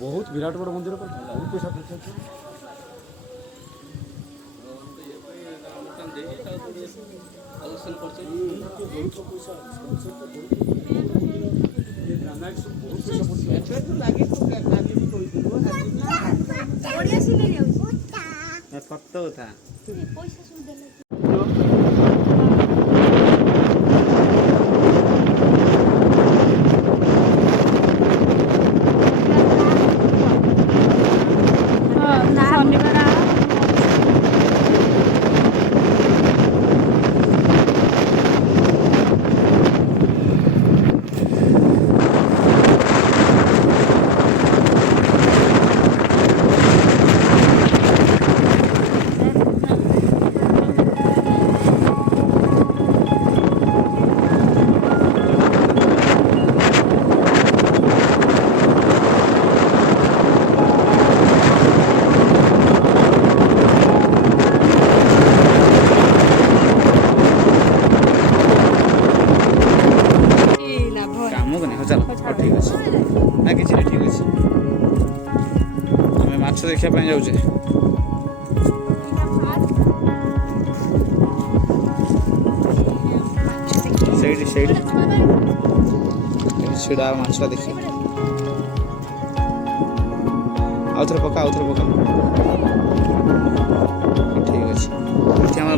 बहुत विराट बड़ मंदिर बहुत पैसा देखा जाऊे सीढ़ा माछा देखिए आउ थे पका ठीक अच्छे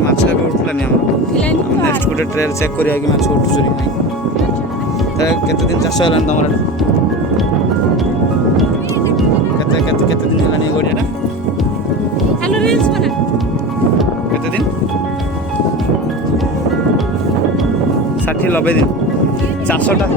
माछ भी उठलानी नेक्स्ट गोटे ट्रेल चेक करिया कि माछ उठुछ कि केते दिन चाष है तुम केते दिन है गड़िया केते दिन 60-90 दिन चाषटा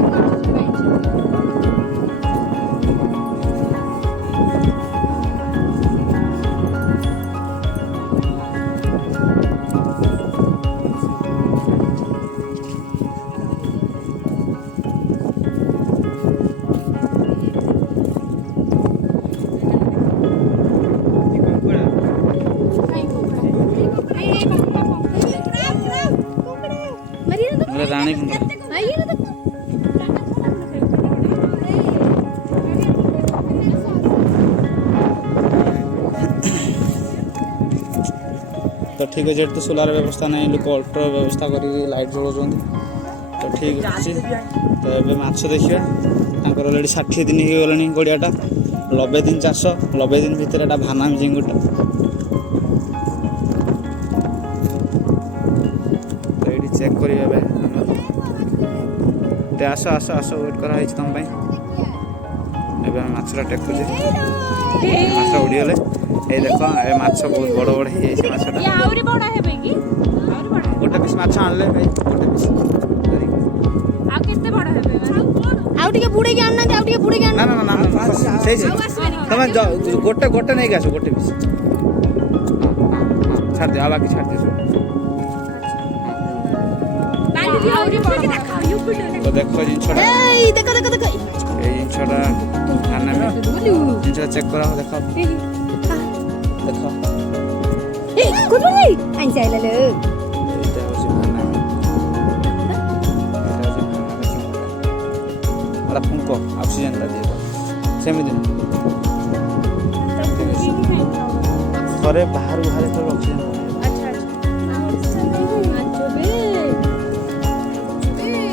रानी तो ठीक है तो सोलार व्यवस्था नहीं लोक अल्ट्रा व्यवस्था कर लाइट जलाउं तो ठीक अच्छे तो ये माछ देखिए अलरेडी 60 दिन हो गला गड़ियाटा 90 दिन चाष 90 दिन भितर भाना झिंगुटा तो ये चेक करें आस आस आस वेट कराई तुम माछटा टेकुचे माछ उड़ीगले ये देख ये माछ बहुत बड़ बड़ गोटे पीस माछ आनले गोटे पीस ना ना ना तुम गोटे गोटे नहीं आस गोटे पीस छाड़ दियो बाकी छाड़ दियो तो देखो जिनछटा खाना में जिनछटा चेक करा देखो देखो फुंक ऑक्सीजन सेमती थे बाहर बाहर ऑक्सीजन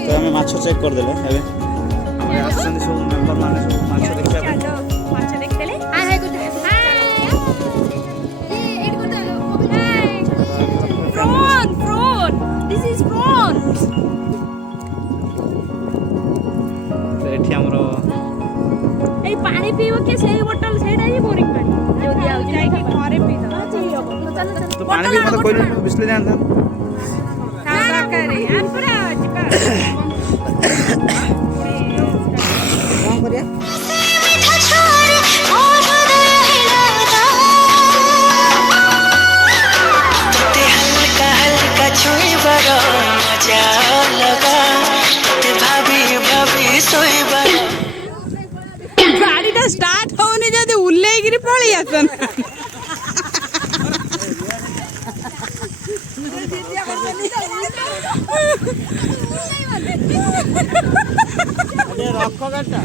तो आम माछ चेक करदे सब मेम्बर मैंने सब माछ देखा पानी पीव के से बोतल सेटा ही बोरिंग पानी जो दिया जाय के घरे पी दो तो पानी भी मतलब कोई बिस्ले जान था का करे यार पूरा चिपा कौन करिया ते हल्का हल्का छुई बड़ा मजा लगा ते भाभी भाभी सोई बड़ा गाड़ीटा स्टार्ट होने जदि उल्लेगिरी पळी आसन रख ଆକ୍ୱାଗାର୍ଡଟା